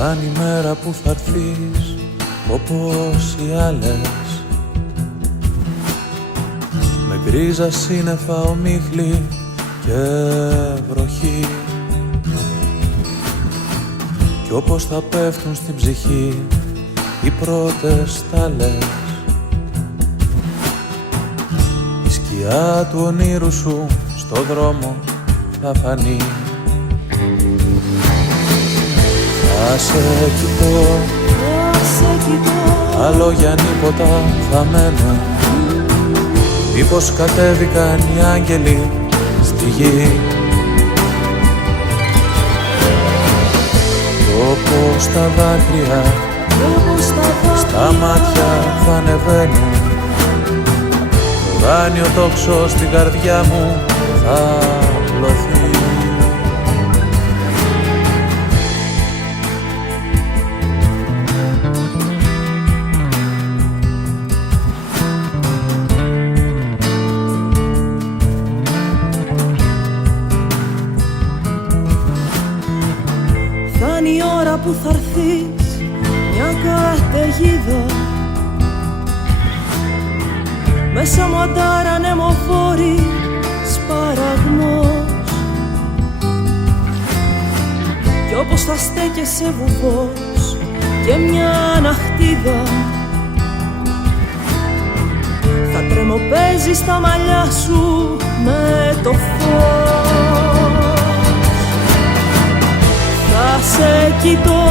Φάνει η μέρα που θα έρθεις όπως οι άλλες, με γκρίζα σύννεφα, ομίχλη και βροχή. Κι όπως θα πέφτουν στην ψυχή οι πρώτες στάλες, η σκιά του ονείρου σου στο δρόμο θα φανεί. Θα σε κοιτώ, τα λόγια νύποτα θα μένουν. Μήπως κατέβηκαν οι άγγελοι στη γη, κι όπως τα δάκρυα στα μάτια θα ανεβαίνουν, το ουράνιο τόξο στην καρδιά μου θα πλωθεί. Φτάνει η ώρα που θα έρθεις μια καταιγίδα, μέσα μου αντάρα νεμοφόρη σπαραγμός, κι όπως θα στέκεσαι βουβός και μια αναχτίδα, θα τρεμοπαίζει στα μαλλιά σου με το φως. Θα σε κοιτώ,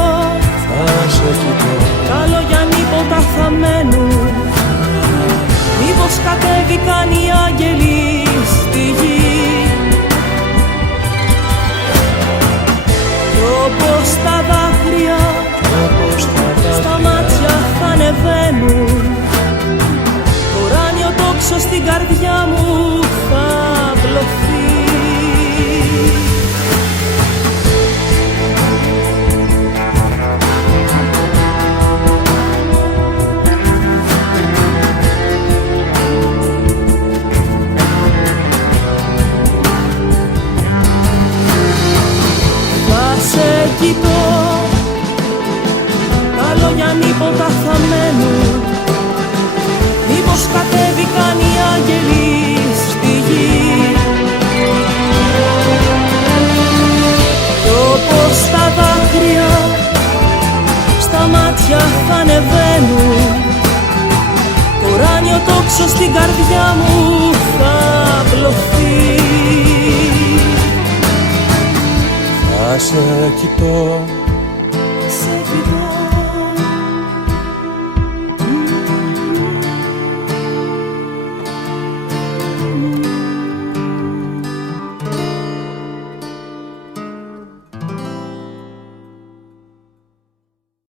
τα λόγια νύποτα θα μένουν. Μήπως κατέβηκαν οι άγγελοι στη γη, κι όπως τα δάκρυα στα μάτια θα ανεβαίνουν, το ουράνιο τόξο στην καρδιά μου θα πλωθεί. Κοιτώ, τα λόγια νύποτα θα μένουν. Μήπως κατέβηκαν οι άγγελοι στη γη, κι όπως τα δάκρυα στα μάτια θα ανεβαίνουν, το ουράνιο τόξο στην καρδιά μου θα πλωθεί. Θα σε κοιτώ,